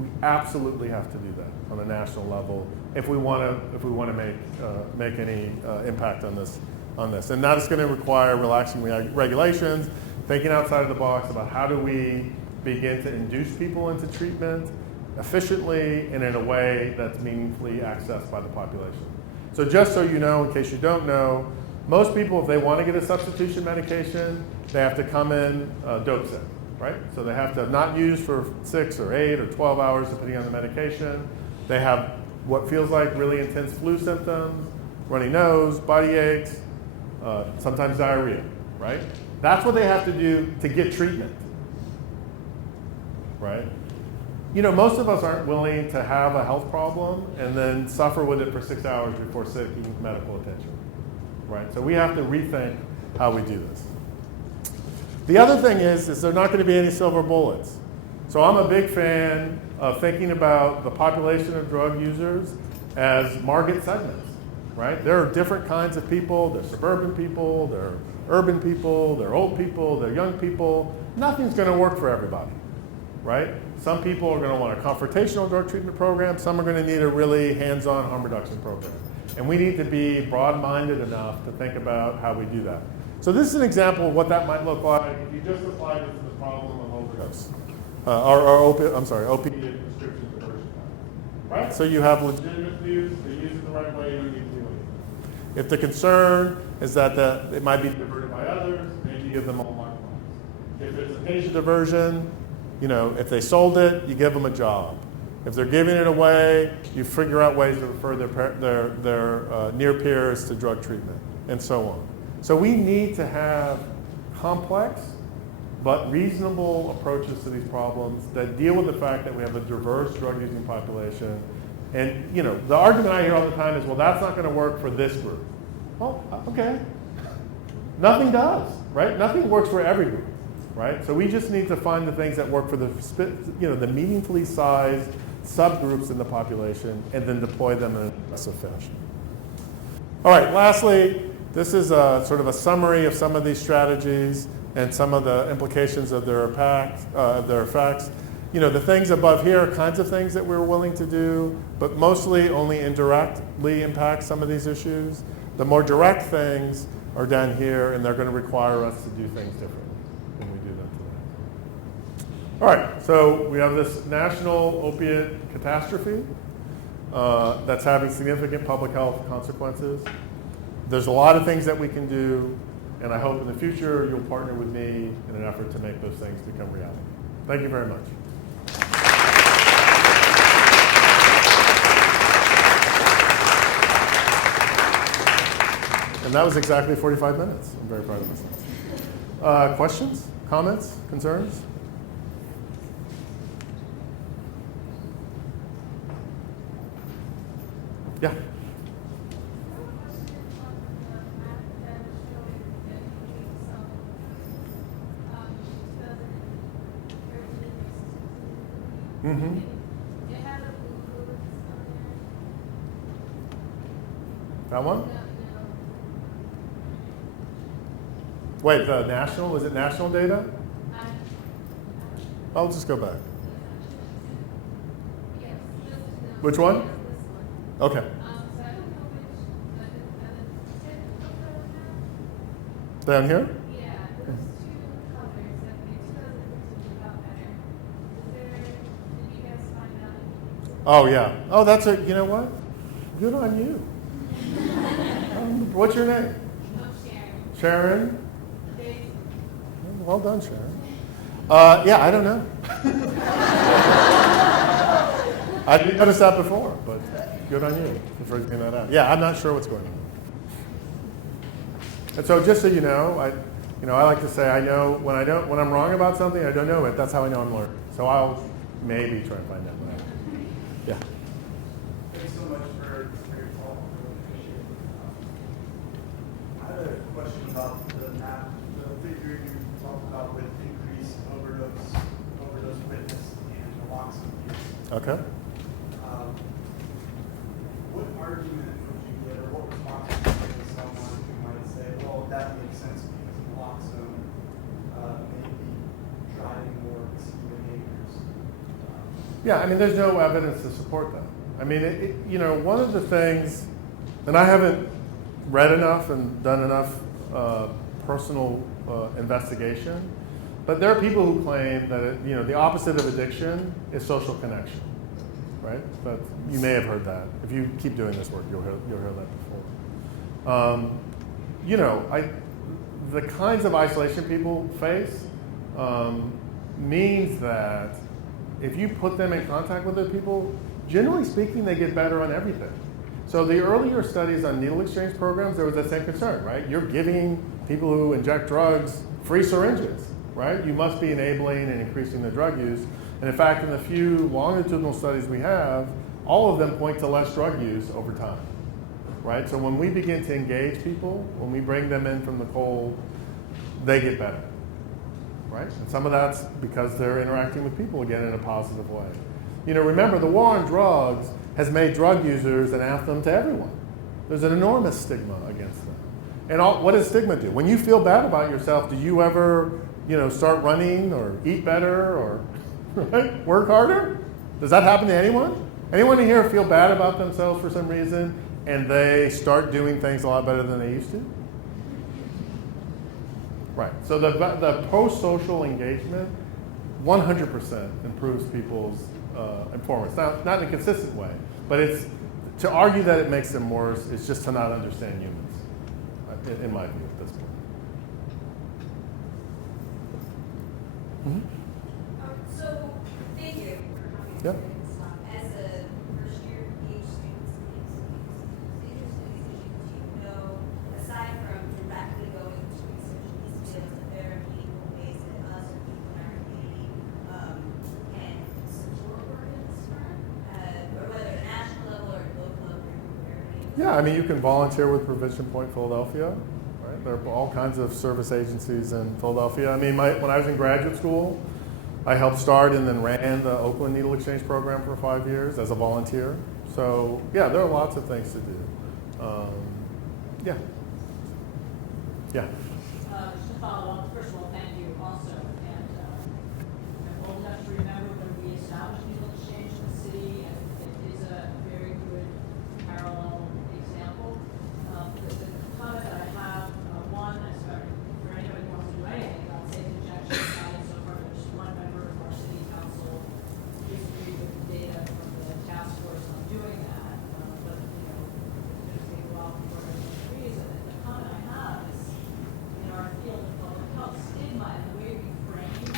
We absolutely have to do that on a national level if we want to make any impact on this. And that is going to require relaxing regulations, thinking outside of the box about how do we begin to induce people into treatment efficiently and in a way that's meaningfully accessed by the population. So just so you know, in case you don't know, most people, if they want to get a substitution medication, they have to come in dope sick, right? So they have to have not used for 6 or 8 or 12 hours depending on the medication. They have what feels like really intense flu symptoms, runny nose, body aches, sometimes diarrhea, right? That's what they have to do to get treatment, right? You know, most of us aren't willing to have a health problem and then suffer with it for 6 hours before seeking medical attention, right? So we have to rethink how we do this. The other thing is there are not going to be any silver bullets. So I'm a big fan of thinking about the population of drug users as market segments, right? There are different kinds of people. There's suburban people, there are urban people, there are old people, there are young people. Nothing's going to work for everybody, right? Some people are going to want a confrontational drug treatment program. Some are going to need a really hands-on harm reduction program. And we need to be broad-minded enough to think about how we do that. So this is an example of what that might look like if you just apply this to the problem of overdose. Opiate prescription diversion. Right? So you have legitimate use, they use it the right way, you don't need to do anything. If the concern is that it might be diverted by others, maybe you give them all mark lines. If it's a patient diversion, if they sold it, you give them a job. If they're giving it away, you figure out ways to refer their near peers to drug treatment, and so on. So we need to have complex but reasonable approaches to these problems that deal with the fact that we have a diverse drug-using population. And the argument I hear all the time is, well, that's not going to work for this group. Well, okay. Nothing does, right? Nothing works for every group, right? So we just need to find the things that work for the meaningfully sized subgroups in the population and then deploy them in an aggressive fashion. All right, lastly, this is sort of a summary of some of these strategies and some of the implications of their effects. The things above here are kinds of things that we're willing to do, but mostly only indirectly impact some of these issues. The more direct things are down here, and they're going to require us to do things differently when we do them today. All right, so we have this national opiate catastrophe that's having significant public health consequences. There's a lot of things that we can do, and I hope in the future you'll partner with me in an effort to make those things become reality. Thank you very much. And that was exactly 45 minutes. I'm very proud of myself. Questions, comments, concerns? Yeah. Mm-hmm. That one? Wait, the national? Is it national data? I'll just go back. Which one? Okay. Down here? Yeah, those two colors that makes 2015 about better. Did you guys find out? Oh, yeah. Oh, that's a, you know what? Good on you. What's your name? Oh, Sharon. Sharon? They, Well done, Sharon. Yeah, I don't know. I didn't notice that before, but good on you for figuring that out. Yeah, I'm not sure what's going on. And so, just so you know, I like to say I know when I'm wrong about something, I don't know it. That's how I know I'm learning. So I'll maybe try and find that one out. Yeah. Thanks so much for your talk. I really appreciate it. I had a question about the figure you talked about with increased overdose witness and naloxone use. Okay. What argument would you get, or what response would you give to someone who might say, well, that makes sense because naloxone may be driving more risky behaviors? Yeah, I mean, there's no evidence to support that. I mean, one of the things, and I haven't read enough and done enough personal investigation, but there are people who claim that the opposite of addiction is social connection, right? But you may have heard that. If you keep doing this work, you'll hear that before. The kinds of isolation people face means that if you put them in contact with other people, generally speaking, they get better on everything. So the earlier studies on needle exchange programs, there was that same concern, right? You're giving people who inject drugs free syringes, right? You must be enabling and increasing the drug use. And in fact, in the few longitudinal studies we have, all of them point to less drug use over time, right? So when we begin to engage people, when we bring them in from the cold, they get better, right? And some of that's because they're interacting with people again in a positive way. Remember, the war on drugs has made drug users an anthem to everyone. There's an enormous stigma against them. And what does stigma do? When you feel bad about yourself, do you ever, start running or eat better or right? Work harder? Does that happen to anyone? Anyone in here feel bad about themselves for some reason and they start doing things a lot better than they used to? Right. So the pro-social engagement 100% improves people's performance. Not in a consistent way, but it's to argue that it makes them worse is just to not understand humans, in my view at this point. Mm-hmm. So, thank you for coming Yep. today. As a first-year PhD student, do you know, aside from directly going to research in these fields, if there are meaningful ways that us or people in our community can support work in this firm, or whether at a national level or at local level or wherever? Yeah, I mean, you can volunteer with Prevention Point Philadelphia. Right? There are all kinds of service agencies in Philadelphia. I mean, when I was in graduate school, I helped start and then ran the Oakland Needle Exchange Program for 5 years as a volunteer. So, yeah, there are lots of things to do. Yeah. Yeah. Just to follow up, first of all, thank you also. And I'm old enough to remember when we established Needle Exchange in the city, and it is a very good parallel example. The comment that I have, one, for anybody who wants to do anything about safe injection, so far there's one member of our city council disagreed with the data from the task force on doing that. But, you know, it's going to take a while before everyone agrees. And the comment I have is, in our field of public health, stigma and the way we frame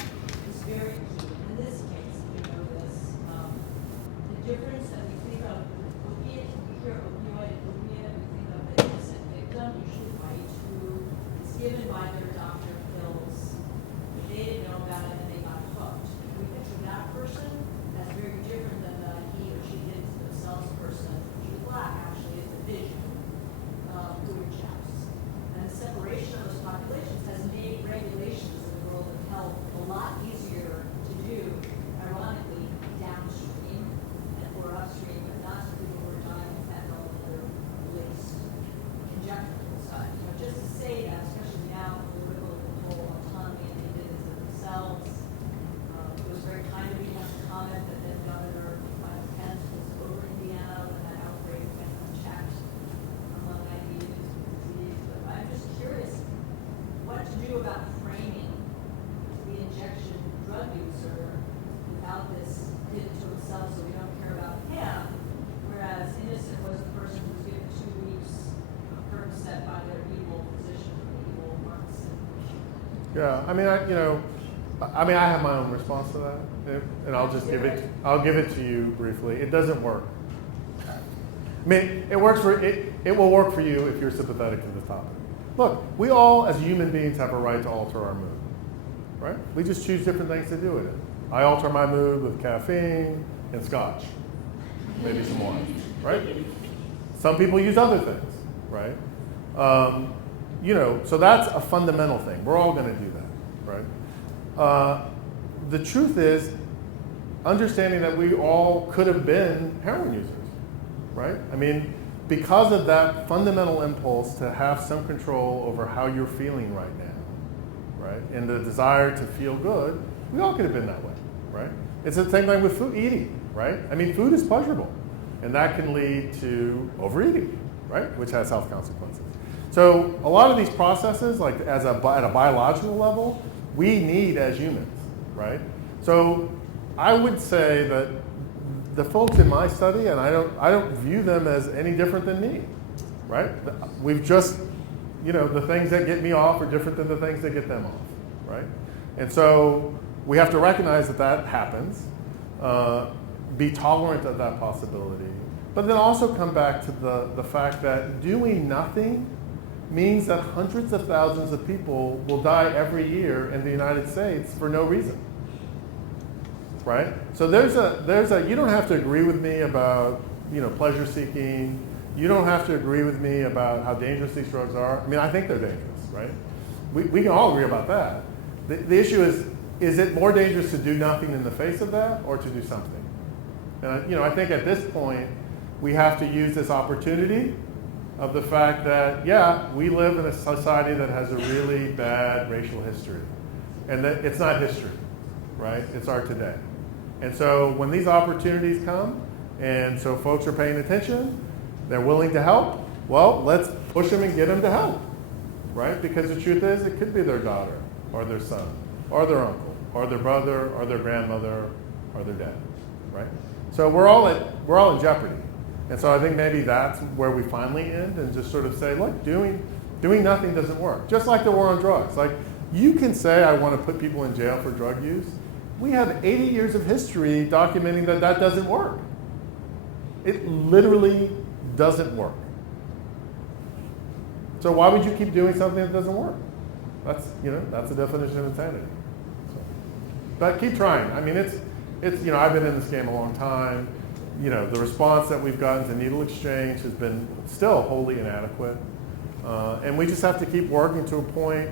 is very key. In this case, we know this. The difference that we think of opiate, we hear opioid, opiate, we think of the innocent victim, usually white, who is given by their doctor pills. They didn't know about it and they got hooked. If we picture that person, that's very different than the he or she did to themselves person, usually black actually, is the vision who rejects. And the separation of those populations has made regulations in the world of health a lot easier to do, ironically, downstream and or upstream, but not to people who are dying of fentanyl and other laced injectable side. You know, just to say that, especially now, political control, autonomy, and they did it to themselves. It was very kind of me not to comment that then Governor Pence was over Indiana when that outbreak went unchecked among IDs and disease. But I'm just curious what to do about framing the injection drug user without this did it to himself so we don't care about him, whereas innocent was a person who was given 2 weeks Percocet by their evil physician, the evil Marxist. Yeah, I have my own response to that, and I'll just give it to you briefly. It doesn't work. I mean, it will work for you if you're sympathetic to the topic. Look, we all as human beings have a right to alter our mood, right? We just choose different things to do with it. I alter my mood with caffeine and scotch, maybe some wine, right? Some people use other things, right? So that's a fundamental thing. We're all going to do that, right? The truth is, understanding that we all could have been heroin users, right? I mean, because of that fundamental impulse to have some control over how you're feeling right now, right? And the desire to feel good, we all could have been that way, right? It's the same thing with food eating, right? I mean, food is pleasurable, and that can lead to overeating, right? Which has health consequences. So a lot of these processes, like at a biological level, we need as humans, right? So I would say that the folks in my study, and I don't view them as any different than me, right? We've just, the things that get me off are different than the things that get them off, right? And so we have to recognize that that happens, be tolerant of that possibility, but then also come back to the fact that doing nothing means that hundreds of thousands of people will die every year in the United States for no reason. Right? So you don't have to agree with me about, pleasure seeking. You don't have to agree with me about how dangerous these drugs are. I mean, I think they're dangerous, right? We can all agree about that. The issue is it more dangerous to do nothing in the face of that or to do something? And I think at this point, we have to use this opportunity of the fact that, we live in a society that has a really bad racial history. And that it's not history, right? It's our today. And so when these opportunities come, and so folks are paying attention, they're willing to help, well, let's push them and get them to help, right? Because the truth is, it could be their daughter, or their son, or their uncle, or their brother, or their grandmother, or their dad, right? So we're all in jeopardy. And so I think maybe that's where we finally end and just sort of say, look, doing nothing doesn't work. Just like the war on drugs. Like, you can say, I want to put people in jail for drug use. We have 80 years of history documenting that that doesn't work. It literally doesn't work. So why would you keep doing something that doesn't work? That's the definition of insanity. So, but keep trying. I mean, it's I've been in this game a long time. The response that we've gotten to needle exchange has been still wholly inadequate. And we just have to keep working to a point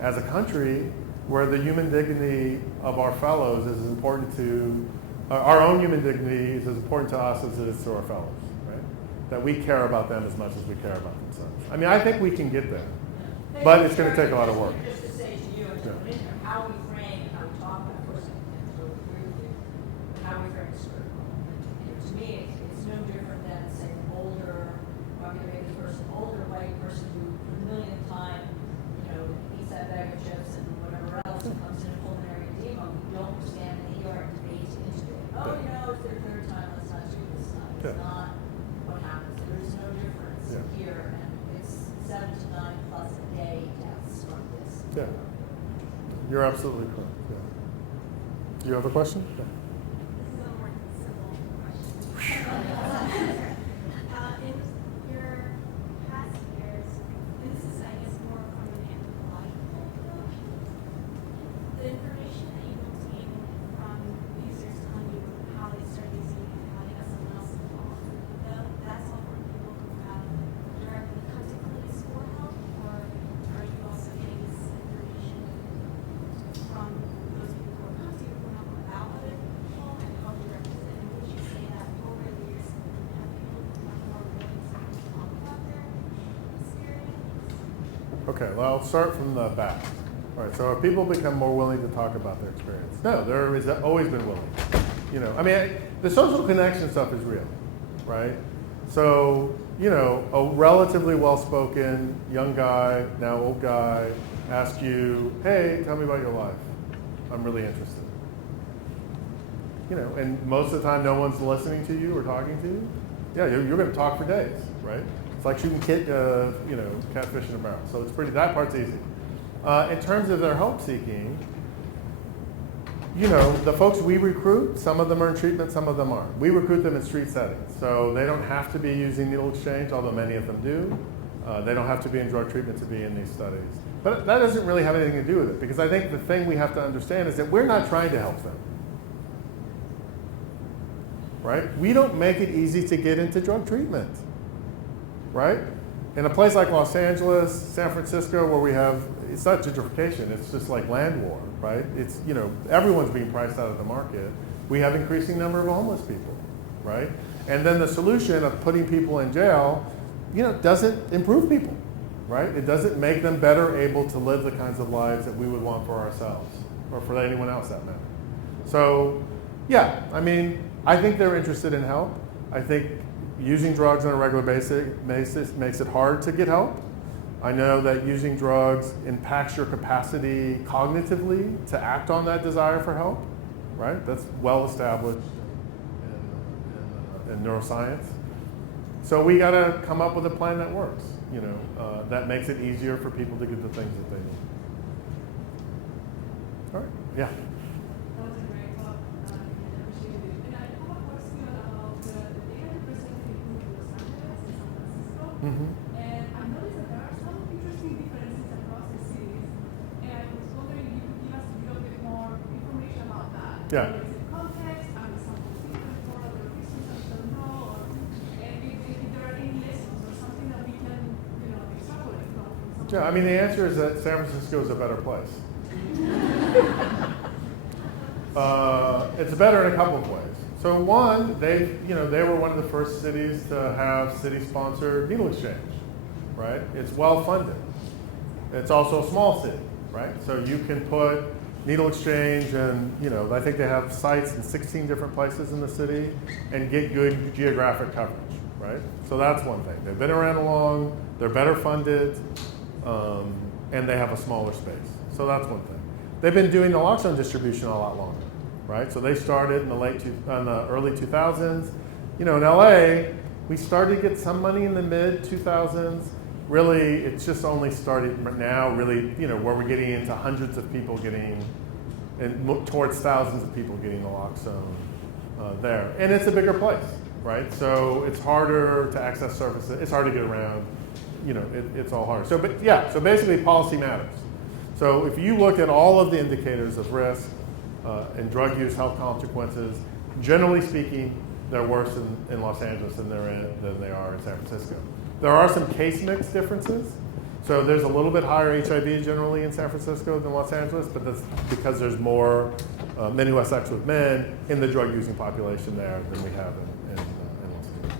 as a country where the human dignity of our fellows is as important to, our own human dignity is as important to us as it is to our fellows, right? That we care about them as much as we care about themselves. I mean, I think we can get there, but it's going to take a lot of work. Just to say to you and to Linda, how we frame and how we talk about, of course, I totally agree with you, how we frame the script. To me, it's no different than, say, an older, I'm going to make this person an older white person who, for the millionth time, eats that bag of chips and whatever else, and comes in a pulmonary edema. We don't stand in the ER and debate into it. Oh, it's their third time, let's not do this time. It's not what happens. There is no difference here, and it's 7 to 9 plus a day deaths from this. Yeah, you're absolutely correct. Yeah. Do you have a question? Yeah. This is a more simple question. In your past years, and this is, I guess, more from an anthropological approach, the information that you obtain from users telling you how they start using it and how they got someone else involved, that's all from people who have directly come to clinics for help, or are you also getting this information from those people who are come to you for help about other people, and how do you represent? And would you say that over the years have people become more willing to talk about their experience? Okay, well, I'll start from the back. All right, so have people become more willing to talk about their experience? No, there has always been willing. The social connection stuff is real, right? So, a relatively well-spoken young guy, now old guy, asks you, hey, tell me about your life. I'm really interested. And most of the time, no one's listening to you or talking to you. Yeah, you're going to talk for days, right? It's like shooting catfish in a barrel. So that part's easy. In terms of their help seeking, the folks we recruit, some of them are in treatment, some of them aren't. We recruit them in street settings. So they don't have to be using needle exchange, although many of them do. They don't have to be in drug treatment to be in these studies. But that doesn't really have anything to do with it, because I think the thing we have to understand is that we're not trying to help them. Right? We don't make it easy to get into drug treatment. Right? In a place like Los Angeles, San Francisco, where we have, it's not gentrification, it's just like land war, right? It's, everyone's being priced out of the market. We have increasing number of homeless people, right? And then the solution of putting people in jail, doesn't improve people, right? It doesn't make them better able to live the kinds of lives that we would want for ourselves, or for anyone else that matter. So, yeah, I think they're interested in help. I think using drugs on a regular basis makes it hard to get help. I know that using drugs impacts your capacity cognitively to act on that desire for help, right? That's well established in neuroscience. So we got to come up with a plan that works, that makes it easier for people to get the things that they need. All right, yeah. That was a great talk. I appreciate it. And I have a question about the data presented in Los Angeles and San Francisco. Mm-hmm. And I noticed that there are some interesting differences across the cities. And I was wondering if you could give us a little bit more information about that. Yeah. Is it context? Are the samples different for other reasons that we don't know? And if there are any lessons or something that we can, extrapolate from something. Yeah, the answer is that San Francisco is a better place. It's better in a couple of ways. So one, they were one of the first cities to have city-sponsored needle exchange, right? It's well funded. It's also a small city, right? So you can put needle exchange, and I think they have sites in 16 different places in the city, and get good geographic coverage, right? So that's one thing. They've been around long, they're better funded, and they have a smaller space. So that's one thing. They've been doing naloxone distribution a lot longer, right? So they started in the early 2000s. In LA, we started to get some money in the mid 2000s. Really, it's just only started now, really, where we're getting into hundreds of people getting, and towards thousands of people getting naloxone there. And it's a bigger place, right? So it's harder to access services. It's hard to get around. It's all hard. So basically policy matters. So if you look at all of the indicators of risk and drug use, health consequences, generally speaking, they're worse in Los Angeles than they are in San Francisco. There are some case mix differences. So there's a little bit higher HIV generally in San Francisco than Los Angeles, but that's because there's more men who have sex with men in the drug-using population there than we have in Los Angeles.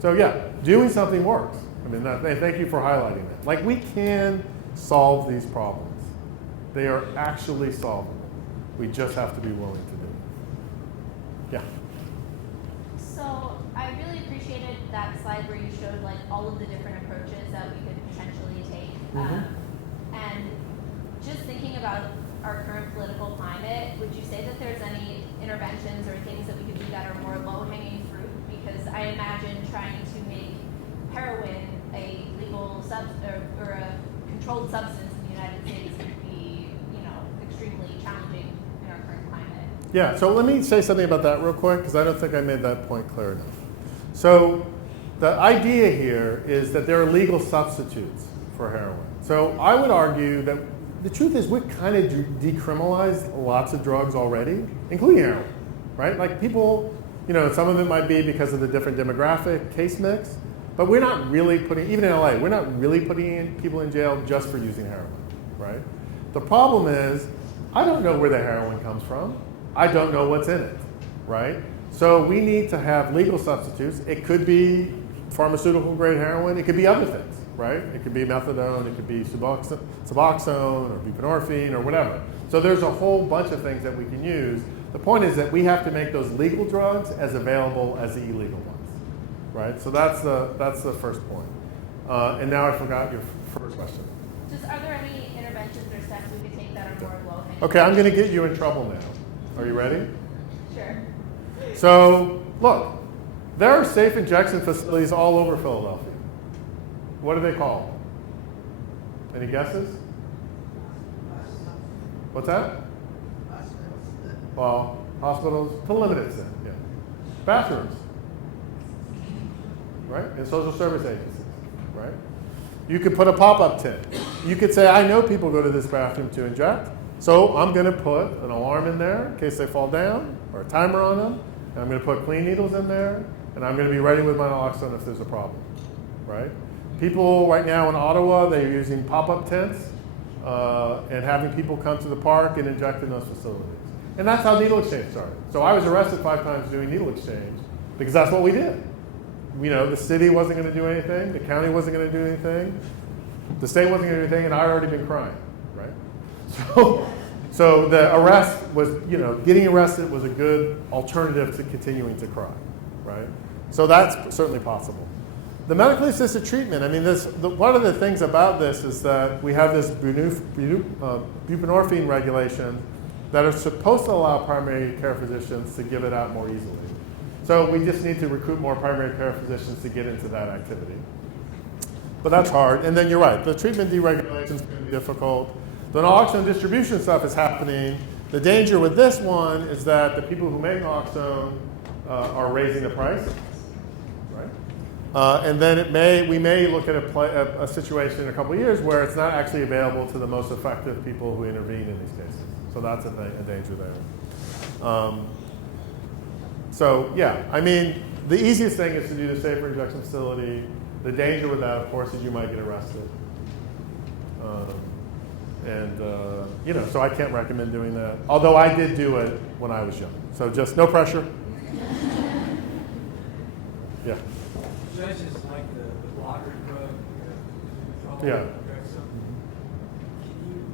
So yeah, doing something works. Thank you for highlighting that. Like, we can solve these problems. They are actually solvable. We just have to be willing to do it. Yeah. So I really appreciated that slide where you showed like all of the different approaches that we could potentially take. And just thinking about our current political climate, would you say that there's any interventions or things that we could do that are more low-hanging fruit? Because I imagine trying to make heroin a legal or a controlled substance in the United States would be, extremely challenging in our current climate. Yeah, so let me say something about that real quick, because I don't think I made that point clear enough. So the idea here is that there are legal substitutes for heroin. So I would argue that the truth is we've kind of decriminalized lots of drugs already, including heroin, right? Like, people, some of it might be because of the different demographic case mix, but we're not really even in LA, we're not really putting people in jail just for using heroin, right? The problem is, I don't know where the heroin comes from. I don't know what's in it, right? So we need to have legal substitutes. It could be pharmaceutical grade heroin. It could be other things, right? It could be methadone. It could be Suboxone or buprenorphine or whatever. So there's a whole bunch of things that we can use. The point is that we have to make those legal drugs as available as the illegal ones, right? So that's the first point. And now I forgot your first question. Just, are there any interventions or steps we could take that are more low-hanging? Okay, I'm going to get you in trouble now. Are you ready? Sure. So, look, there are safe injection facilities all over Philadelphia. What are they called? Any guesses? What's that? Well, hospitals, to limit extent, yeah. Bathrooms, right? And social service agencies, right? You could put a pop-up tent. You could say, I know people go to this bathroom to inject, so I'm going to put an alarm in there in case they fall down, or a timer on them, and I'm going to put clean needles in there, and I'm going to be ready with my naloxone if there's a problem, right? People right now in Ottawa, they're using pop-up tents and having people come to the park and inject in those facilities. And that's how needle exchange started. So I was arrested 5 times doing needle exchange because that's what we did. The city wasn't going to do anything, the county wasn't going to do anything, the state wasn't going to do anything, and I'd already been crying, right? So the arrest was, getting arrested was a good alternative to continuing to cry, right? So that's certainly possible. The medically assisted treatment, one of the things about this is that we have this buprenorphine regulation that are supposed to allow primary care physicians to give it out more easily. So we just need to recruit more primary care physicians to get into that activity. But that's hard. And then you're right, the treatment deregulation is going to be difficult. The naloxone distribution stuff is happening. The danger with this one is that the people who make naloxone are raising the price, right? And then we may look at a situation in a couple of years where it's not actually available to the most effective people who intervene in these cases. So that's a danger there. So yeah, the easiest thing is to do the safer injection facility. The danger with that, of course, is you might get arrested. So I can't recommend doing that. Although I did do it when I was young. So just no pressure. Yeah. Judges like the blocker drug. Yeah. So can you,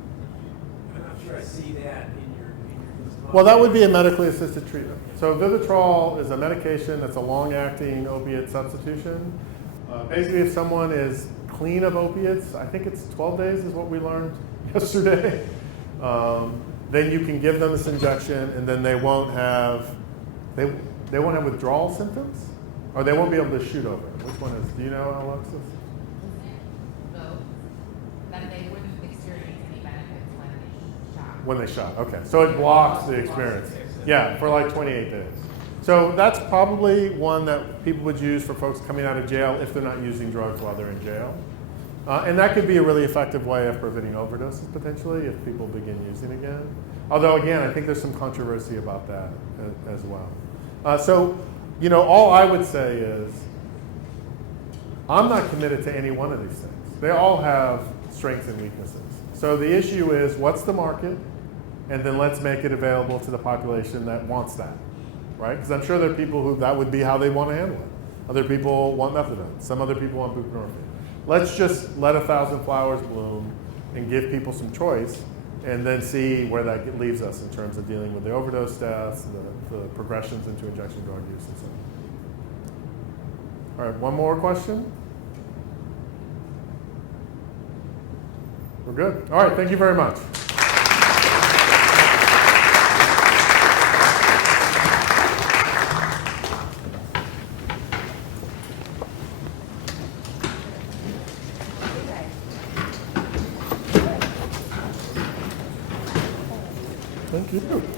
I not sure I see that in your Well, that would be a medically assisted treatment. So Vivitrol is a medication that's a long-acting opiate substitution. Basically, if someone is clean of opiates, I think it's 12 days is what we learned yesterday, then you can give them this injection, and then they won't have withdrawal symptoms, or they won't be able to shoot over. Which one is? Do you know, Alexis? Both. That they wouldn't experience any benefits when they shot. When they shot. Okay, so it blocks the experience. Yeah, for like 28 days. So that's probably one that people would use for folks coming out of jail if they're not using drugs while they're in jail. And that could be a really effective way of preventing overdoses potentially if people begin using again. Although again, I think there's some controversy about that as well. So, you know, all I would say is I'm not committed to any one of these things. They all have strengths and weaknesses. So the issue is what's the market, and then let's make it available to the population that wants that, right? Because I'm sure there are people who that would be how they want to handle it. Other people want methadone. Some other people want buprenorphine. Let's just let 1,000 flowers bloom and give people some choice, and then see where that leaves us in terms of dealing with the overdose deaths, the progressions into injection drug use, and so on. All right, one more question? We're good. All right, thank you very much. Thank you.